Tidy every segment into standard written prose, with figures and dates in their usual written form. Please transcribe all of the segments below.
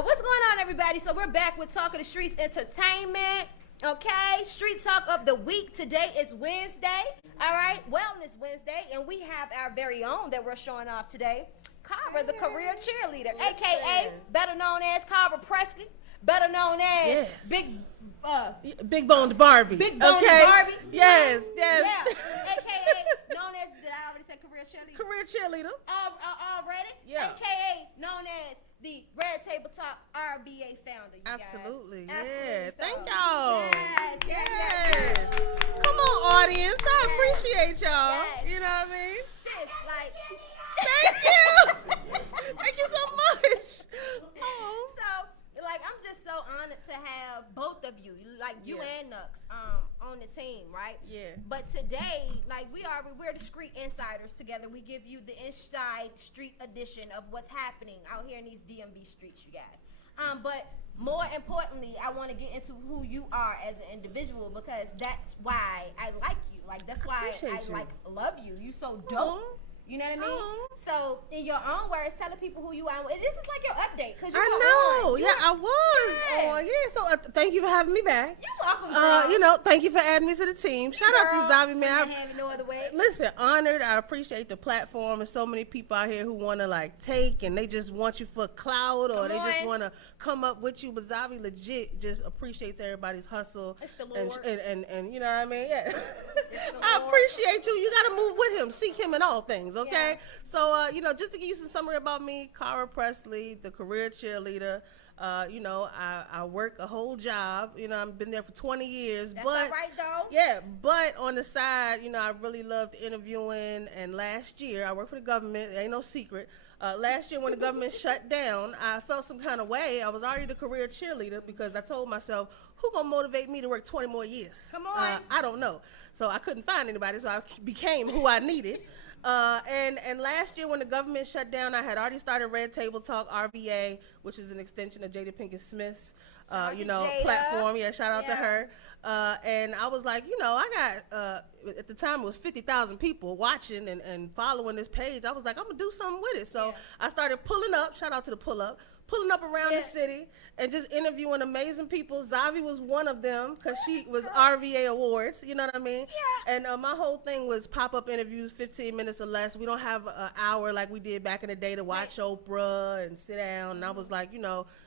What's going on, everybody? So we're back with Talk of the Streets Entertainment. Okay, Street Talk of the Week. Today is Wednesday. All right, Wellness Wednesday, and we have our very own that we're showing off today, Cara the Career Cheerleader, a.k.a. better known as Cara Pressley, better known as Big Boned Barbie. Big Boned Barbie. Yes. Yeah, a.k.a. known as, did I already say Career Cheerleader? Career Cheerleader. Already? Yeah. A.k.a. known as the Red Table Talk RVA founder, you Absolutely. guys. Yeah. So, Thank y'all. Yes. Come on, audience. I appreciate y'all. Yes. You know what I mean? Sis, like, Thank you. Thank you so much. Oh. So, like, I'm just so honored to have both of you, like you and Nux, on the team, right? Yeah. But today, like, we're the Street Insiders together. We give you the inside street edition of what's happening out here in these DMV streets, you guys. But more importantly, I want to get into who you are as an individual, because that's why I like you. Like, that's why I love you. You so dope. Aww. You know what I mean? So, in your own words, telling people who you are. This is like your update. Cause I know. I was. Oh, yeah. So, thank you for having me back. You're welcome, girl. Thank you for adding me to the team. Shout out to Zavi, man. Have it no other way. Listen, honored. I appreciate the platform. There's so many people out here who want to, like, take, and they just want you for clout, or they just want to come up with you. But Zavi legit just appreciates everybody's hustle. It's the Lord. And you know what I mean? Yeah. I appreciate you. You got to move with him. Seek him in all things. Okay, so just to give you some summary about me, Cara Pressley, the career cheerleader. I work a whole job. I've been there for 20 years. That's but not right, though. Yeah, but on the side, I really loved interviewing. And last year, I worked for the government. It ain't no secret. Last year, when the government shut down, I felt some kind of way. I was already the career cheerleader because I told myself, who gonna motivate me to work 20 more years? Come on. I don't know. So I couldn't find anybody, so I became who I needed. And last year when the government shut down, I had already started Red Table Talk RVA, which is an extension of Jada Pinkett Smith's, platform. Yeah, shout out to her. And I was like, I got, at the time it was 50,000 people watching and following this page. I was like, I'm gonna do something with it. So I started pulling up, shout out to the pulling up around the city and just interviewing amazing people. Zavi was one of them because she was RVA Awards, you know what I mean? Yeah. And my whole thing was pop-up interviews, 15 minutes or less. We don't have an hour like we did back in the day to watch Oprah and sit down. And I was like,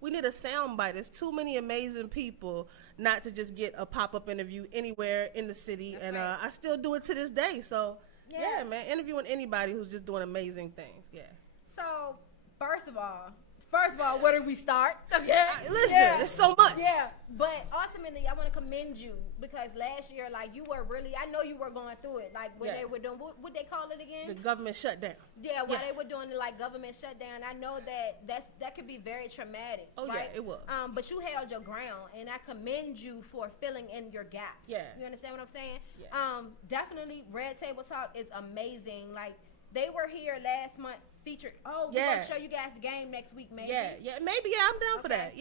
we need a sound bite. There's too many amazing people not to just get a pop-up interview anywhere in the city. That's and I still do it to this day. So, yeah, man, interviewing anybody who's just doing amazing things, So, first of all, where do we start? Listen, it's so much. Yeah, but ultimately, I want to commend you because last year, like, you were really, I know you were going through it. Like, when they were doing, what they call it again? The government shutdown. Yeah, while they were doing the, like, government shutdown, I know that could be very traumatic. Oh, right? yeah, it was. But you held your ground, and I commend you for filling in your gaps. Yeah. You understand what I'm saying? Yeah. Definitely, Red Table Talk is amazing. Like, they were here last month featured. Oh, we're going to show you guys the game next week, maybe. Maybe, I'm down for that,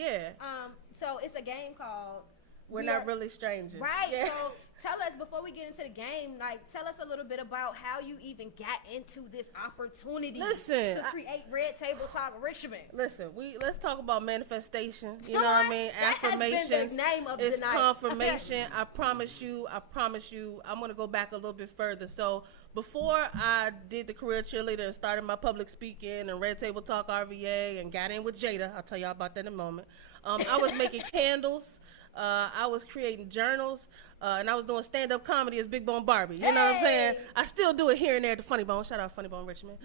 So it's a game called We're Not Really Strangers. Right, yeah. So tell us, before we get into the game, like, tell us a little bit about how you even got into this opportunity to create Red Table Talk Richmond. Listen, let's talk about manifestation, you know what I mean? Affirmations. That's been the name of it's tonight. Confirmation. I promise you, I'm going to go back a little bit further. So before I did the career cheerleader and started my public speaking and Red Table Talk RVA and got in with Jada, I'll tell y'all about that in a moment. I was making candles. I was creating journals, and I was doing stand-up comedy as Big Bone Barbie. You know what I'm saying? I still do it here and there at the Funny Bone. Shout out Funny Bone Richmond.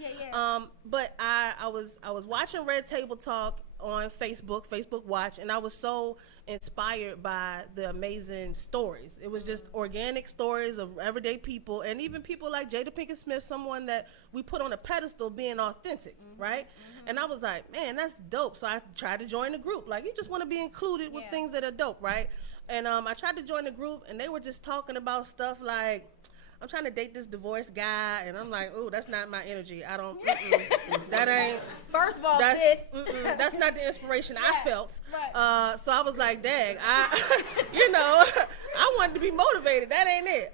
But I was watching Red Table Talk on Facebook Watch, and I was so inspired by the amazing stories. It was just organic stories of everyday people, and even people like Jada Pinkett Smith, someone that we put on a pedestal being authentic, right? And I was like, man, that's dope. So I tried to join the group. Like, you just want to be included with things that are dope, right? And I tried to join the group, and they were just talking about stuff like, I'm trying to date this divorced guy, and I'm like, ooh, that's not my energy. I don't, that ain't. First of all, sis. That's not the inspiration I felt. Right. So I was like, dang, I wanted to be motivated. That ain't it.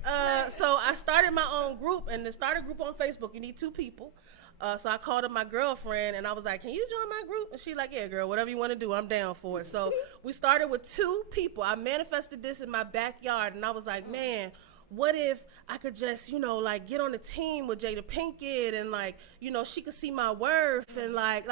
So I started my own group, and to start a group on Facebook, you need 2 people. So I called up my girlfriend and I was like, can you join my group? And she like, yeah, girl, whatever you want to do, I'm down for it. So we started with 2 people. I manifested this in my backyard and I was like, man, what if I could just, you know, like get on a team with Jada Pinkett and like, you know, she could see my worth and like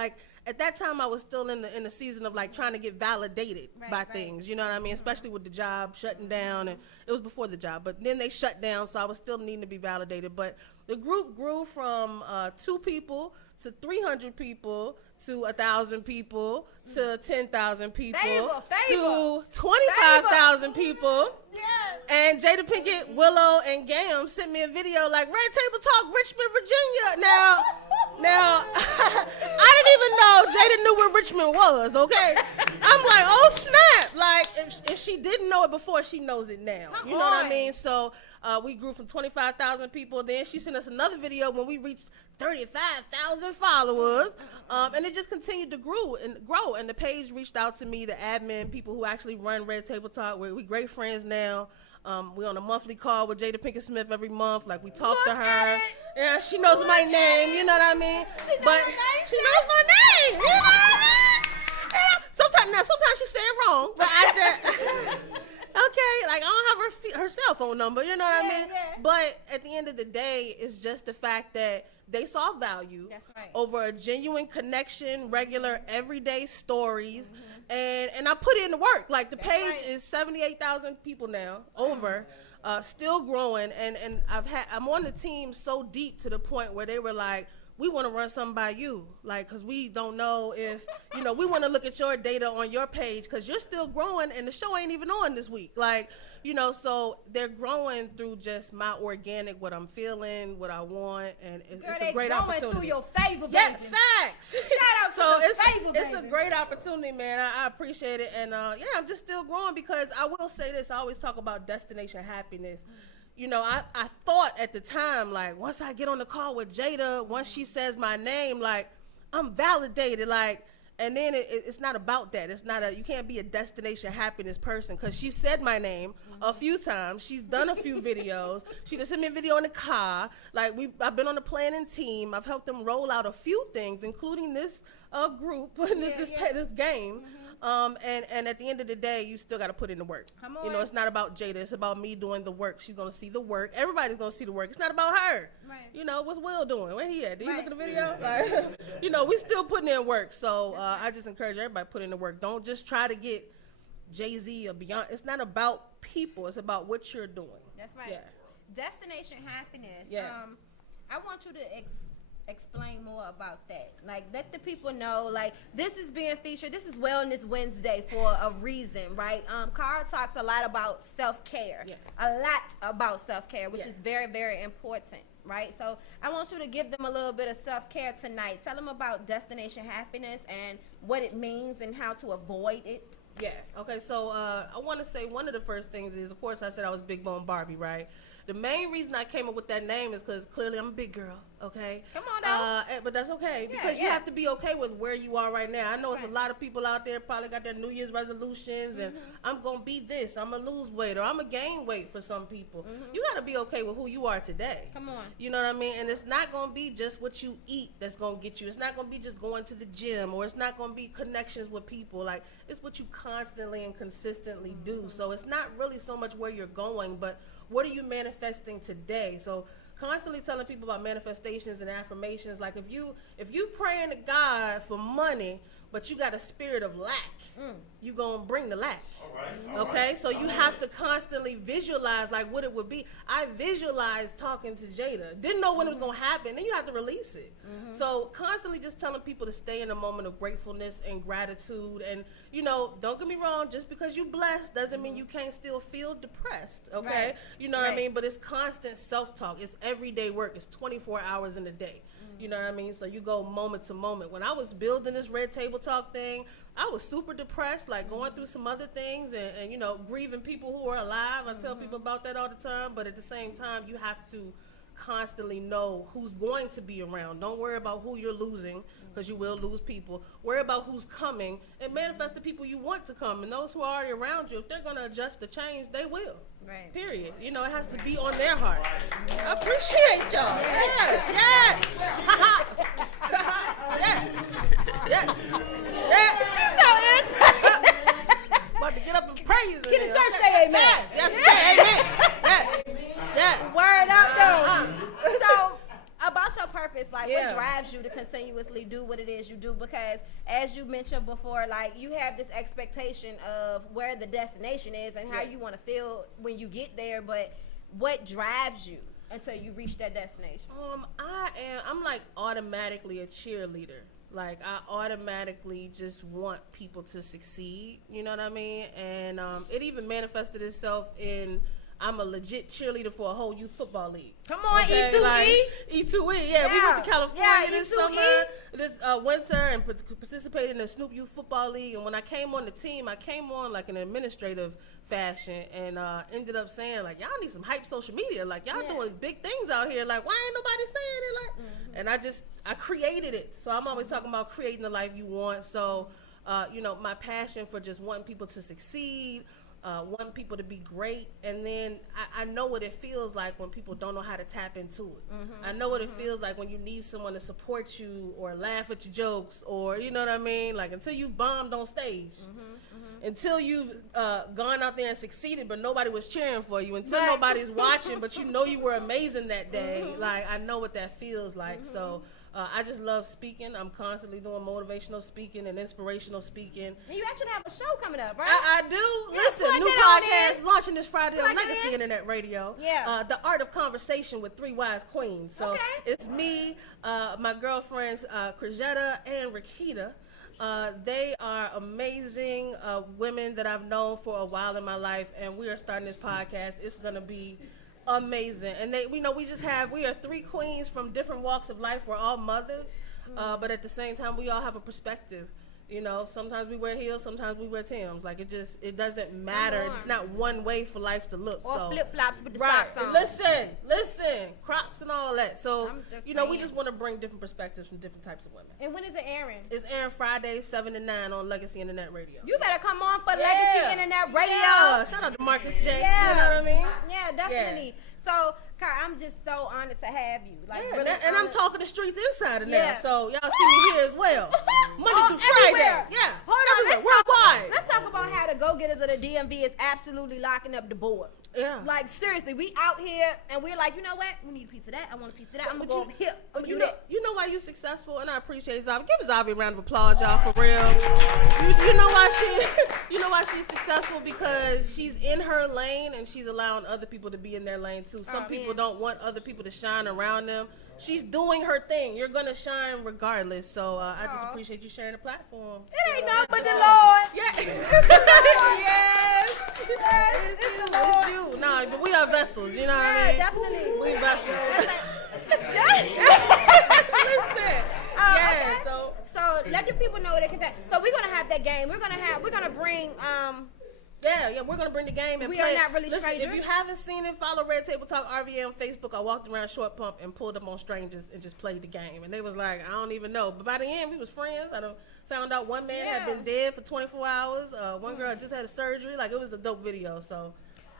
at that time I was still in the season of like trying to get validated by things, you know what I mean? Especially with the job shutting down, and it was before the job, but then they shut down, so I was still needing to be validated. But the group grew from 2 people to 300 people to 1,000 people to 10,000 people to 25,000 people. Yes. And Jada Pinkett, Willow, and Gam sent me a video like Red Table Talk, Richmond, Virginia. Now, I didn't even know Jada knew where Richmond was, okay? I'm like, oh snap. Like, if she didn't know it before, she knows it now. You know what I mean? So we grew from 25,000 people. Then she sent us another video when we reached 35,000 followers. And it just continued to grow. And the page reached out to me, the admin, people who actually run Red Table Talk. We're great friends now. We're on a monthly call with Jada Pinkett Smith every month. Like, we talk to her. Yeah, she knows my name. You know what I mean? She knows my name. You know what I mean? Yeah. Sometimes she say it wrong, but I just, okay, like I don't have her cell phone number. You know what I mean? Yeah. But at the end of the day, it's just the fact that they saw value over a genuine connection, regular everyday stories. And I put in the work. Like, the page is 78,000 people now, over, still growing. And I'm on the team so deep to the point where they were like, we want to run something by you. Like, cause we don't know if, you know, we want to look at your data on your page cause you're still growing and the show ain't even on this week. Like, you know, so they're growing through just my organic, what I'm feeling, what I want, and it's a great opportunity. Through your favor, baby. Yeah, facts. Shout out to the favor, baby. It's a great opportunity, man. I appreciate it, and yeah, I'm just still growing because I will say this. I always talk about destination happiness. You know, I thought at the time, like, once I get on the call with Jada, once she says my name, like, I'm validated, like. And then it's not about that. It's not you can't be a destination happiness person because she said my name a few times. She's done a few videos. She just sent me a video in the car. Like, I've been on the planning team. I've helped them roll out a few things, including this group, this game. And at the end of the day, you still got to put in the work. You know, it's not about Jada. It's about me doing the work. She's going to see the work. Everybody's going to see the work. It's not about her. Right. You know, what's Will doing? Where he at? Did you look at the video? Like, you know, we still putting in work. So I just encourage everybody to put in the work. Don't just try to get Jay-Z or Beyonce. It's not about people. It's about what you're doing. That's right. Yeah. Destination happiness. Yeah. I want you to explain more about that. Like, let the people know, like, this is being featured. This is Wellness Wednesday for a reason, right? Cara talks a lot about self-care. Yeah. A lot about self-care, which is very, very important, right? So I want you to give them a little bit of self-care tonight. Tell them about destination happiness and what it means and how to avoid it. Yeah. Okay. So I want to say one of the first things is, of course, I said I was Big Bone Barbie, right? The main reason I came up with that name is because clearly I'm a big girl, okay? Come on now. But that's okay because you have to be okay with where you are right now. I know it's a lot of people out there probably got their New Year's resolutions and I'm going to be this, I'm going to lose weight, or I'm going to gain weight for some people. You got to be okay with who you are today. Come on. You know what I mean? And it's not going to be just what you eat that's going to get you. It's not going to be just going to the gym, or it's not going to be connections with people. Like, it's what you constantly and consistently do. So it's not really so much where you're going, but what are you manifesting today? So constantly telling people about manifestations and affirmations. Like, if you praying to God for money, but you got a spirit of lack, you gonna bring the lack. All right. So you have to constantly visualize like what it would be. I visualized talking to Jada. Didn't know when it was gonna happen. Then you have to release it. So constantly just telling people to stay in a moment of gratefulness and gratitude. And you know, don't get me wrong, just because you blessed doesn't mean you can't still feel depressed. Okay. Right. You know what I mean? But it's constant self-talk. It's everyday work. It's 24 hours in a day. You know what I mean? So you go moment to moment. When I was building this Red Table Talk thing, I was super depressed, like going through some other things and you know, grieving people who are alive. I tell people about that all the time, but at the same time, you have to constantly know who's going to be around. Don't worry about who you're losing, because you will lose people. Worry about who's coming and manifest the people you want to come. And those who are already around you, if they're going to adjust the change, they will. Right. Period. You know, it has to be on their heart. I appreciate y'all. Yes. Yes. Yes. Yes. She's so innocent. About to get up and praise. Can the church say amen? Yes. Amen. Yes. Yes. Word up, though. So, about your purpose, like, Yeah. what drives you to continuously do what it is you do? Because, as you mentioned before, like, you have this expectation of where the destination is and how you want to feel when you get there, but what drives you until you reach that destination? I'm like automatically a cheerleader. Like, I automatically just want people to succeed, you know what I mean? And it even manifested itself in, I'm a legit cheerleader for a whole youth football league. Come on, okay? E2E. Like, E2E, yeah. We went to California this E2E. summer, this winter, and participated in the Snoop Youth Football League. And when I came on the team, I came on like an administrative fashion, and ended up saying, like, y'all need some hype social media. Like, y'all doing big things out here. Like, why ain't nobody saying it? Like, and I created it. So I'm always talking about creating the life you want. So, you know, my passion for just wanting people to succeed, wanting people to be great, and then I know what it feels like when people don't know how to tap into it. I know what it feels like when you need someone to support you or laugh at your jokes, or, you know what I mean? Like, until you've bombed on stage, until you've gone out there and succeeded, but nobody was cheering for you, until nobody's watching, but you know you were amazing that day. Like, I know what that feels like. So I just love speaking. I'm constantly doing motivational speaking and inspirational speaking. And you actually have a show coming up, right? I do. Yeah, Listen, plug new that on podcast in. launching this Friday on Plug it Legacy in. Internet Radio. Yeah. The Art of Conversation with Three Wise Queens. So Okay. it's me, my girlfriends, Crajetta and Rakita. They are amazing women that I've known for a while in my life, and we are starting this podcast. It's going to be amazing. And we are three queens from different walks of life. We're all mothers, but at the same time, we all have a perspective. You know, sometimes we wear heels, sometimes we wear Timbs. Like, it doesn't matter. It's not one way for life to look. Or so, flip-flops with the right. socks on. Listen, Crocs and all that. So, I'm just we saying. just want to bring different perspectives from different types of women. And when is it airing? It's airing Fridays 7 to 9 on Legacy Internet Radio. You better come on for Legacy Internet Radio. Yeah. Shout out to Marcus J. Yeah. You know what I mean? Yeah, definitely. So, Cara, I'm just so honored to have you. Like, Yeah, really and I'm honored. talking the Streetz Insider now, Yeah. so y'all see me here as well. Monday through Friday. Everywhere. Yeah. Hold on, everywhere. Worldwide. let's talk about how the go-getters of the DMV is absolutely locking up the board. Yeah. Like, seriously, we out here, and we're like, you know what? We need a piece of that. I want a piece of that. I'm going to go over here. I'm going to do that. You know why you successful, and I appreciate Zavi. Give Zavi a round of applause, y'all, for real. You know why she's successful, because she's in her lane and she's allowing other people to be in their lane too. Some people don't want other people to shine around them. She's doing her thing. You're gonna shine regardless. So I just appreciate you sharing the platform. It ain't nothing but the Lord. Yeah, it's the Lord. Yes, Yes, it's the Lord. It's you. Nah, but we are vessels. You know what I mean? Definitely. We vessels. Listen. Okay. So let the people know they can. So we're gonna have that game. We're gonna bring Yeah, we're gonna bring the game and We play. are not really Listen, strangers. if you haven't seen it, follow Red Table Talk RVA on Facebook. I walked around Short Pump and pulled up on strangers and just played the game, and they was like, I don't even know. But by the end, we was friends. I done found out one man had been dead for 24 hours. One girl just had a surgery. Like, it was a dope video. So.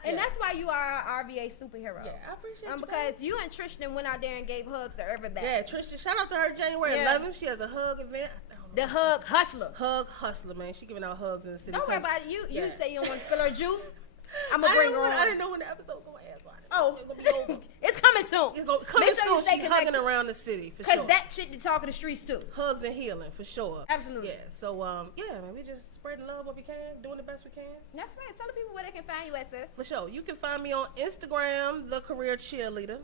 and that's why you are our RVA superhero. Yeah, I appreciate you. Because you and Tristan went out there and gave hugs to everybody. Yeah, Tristan. Shout out to her January 11th. She has a hug event. The hug hustler. Hug hustler, man. She giving out hugs in the city. Don't worry about it. You say you don't want to spill her juice. I'm I gonna bring her didn't know- on. I didn't know when the episode going to air. So Oh, it's gonna be over. it's coming soon. It's gonna come Make sure you soon. stay She hugging connected. around the city for Because sure. that shit to talk in the streets too. Hugs and healing for sure. Absolutely. Yeah. So yeah, man, we just spreading love what we can, doing the best we can. That's right. Tell the people where they can find you at, sis. For sure. You can find me on Instagram, The Career Cheerleader.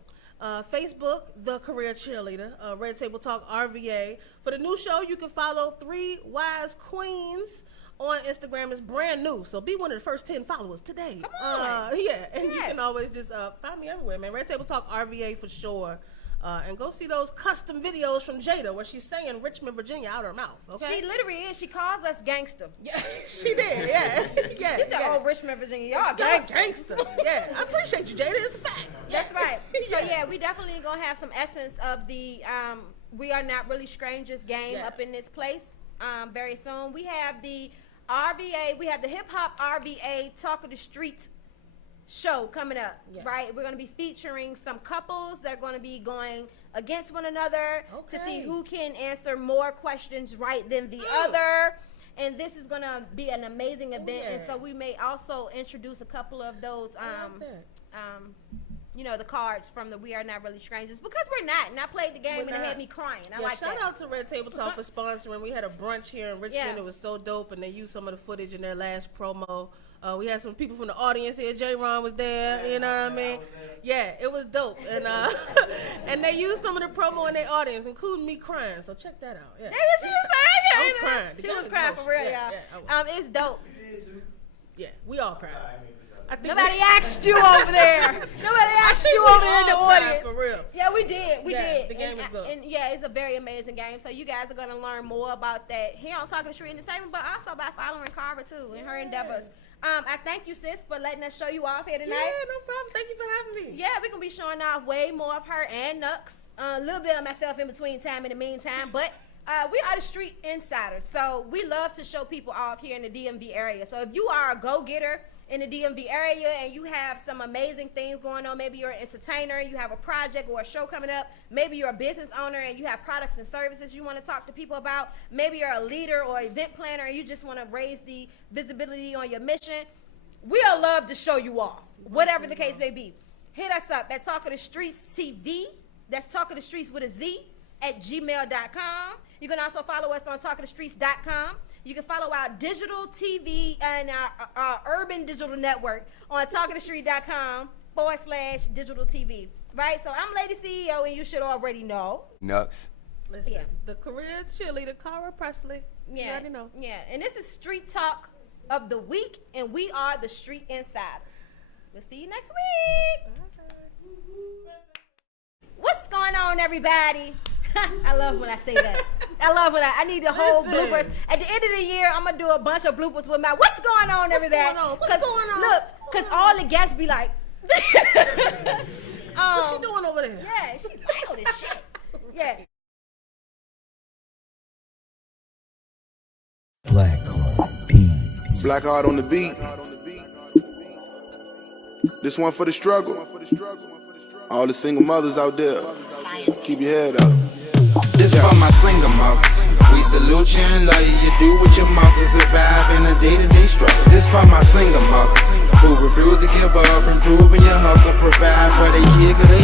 Facebook, The Career Cheerleader. Red Table Talk RVA. For the new show, you can follow Three Wise Queens on Instagram. It's brand new, so be one of the first 10 followers today. Come on. Yeah, and you Yes. can always just find me everywhere, man. Red Table Talk RVA for sure. And go see those custom videos from Jada where she's saying Richmond, Virginia out her mouth. Okay. She literally is. She calls us gangster. Yeah, she did. Yeah. Yeah. She said, "Oh, Richmond, Virginia, y'all gangster." Yeah, I appreciate you, Jada. It's a fact. That's right. So yeah, we definitely gonna have some essence of the We Are Not Really Strangers game up in this place very soon. We have the RVA. We have the hip hop RVA Talk of the Streets show coming up, right? We're going to be featuring some couples that are going to be going against one another to see who can answer more questions right than the other. And this is going to be an amazing event. And so we may also introduce a couple of those, you know, the cards from the We Are Not Really Strangers, because we're not. And I played the game and it had me crying. I like that. Shout out to Red Table Talk for sponsoring. We had a brunch here in Richmond. It was so dope, and they used some of the footage in their last promo. We had some people from the audience here. J-Ron was there, you know what I mean? Yeah, it was dope. And and they used some of the promo in their audience, including me crying. So check that out. Yeah. That's what she was saying. I was crying. She was crying for real, y'all. It's dope. Yeah, we all cried. Nobody asked you over there. Nobody asked you over there in the audience. For real. Yeah, we did. We did. The game is good. And yeah, it's a very amazing game. So you guys are going to learn more about that here on Talk of the Street Entertainment, but also by following Cara too in her endeavors. I thank you, sis, for letting us show you off here tonight. Yeah, no problem. Thank you for having me. Yeah, we're going to be showing off way more of her and Nux. A little bit of myself in between time in the meantime, but we are the street insiders. So we love to show people off here in the DMV area. So if you are a go-getter in the DMV area and you have some amazing things going on, maybe you're an entertainer, you have a project or a show coming up, maybe you're a business owner and you have products and services you want to talk to people about, maybe you're a leader or event planner and you just want to raise the visibility on your mission, we'll love to show you off, whatever the case may be. Hit us up at Talk of the Streets TV, that's Talk of the Streets with a Z, at gmail.com. You can also follow us on talkofthestreets.com. You can follow our digital TV and our urban digital network on talkofthestreet.com/digital TV. Right? So I'm Lady CEO, and you should already know. Nux. Listen, the career cheerleader, Cara Pressley. You already know. Yeah, and this is Street Talk of the Week, and we are the Street Insiders. We'll see you next week. Bye. What's going on, everybody? I love when I say that. I love when I need the whole bloopers. At the end of the year, I'm going to do a bunch of bloopers with my what's going on, everybody? What's going on? Look, because all the guests be like, what's she doing over there? Yeah, she like all this shit. Yeah. Black Heart on the beat. This one for the struggle. All the single mothers out there, keep your head up. This for my single mothers. We salute you and love you. You do what your mouth to survive in a day-to-day struggle. This for my single mothers who refuse to give up, improving your hustle, provide for their kid 'cause they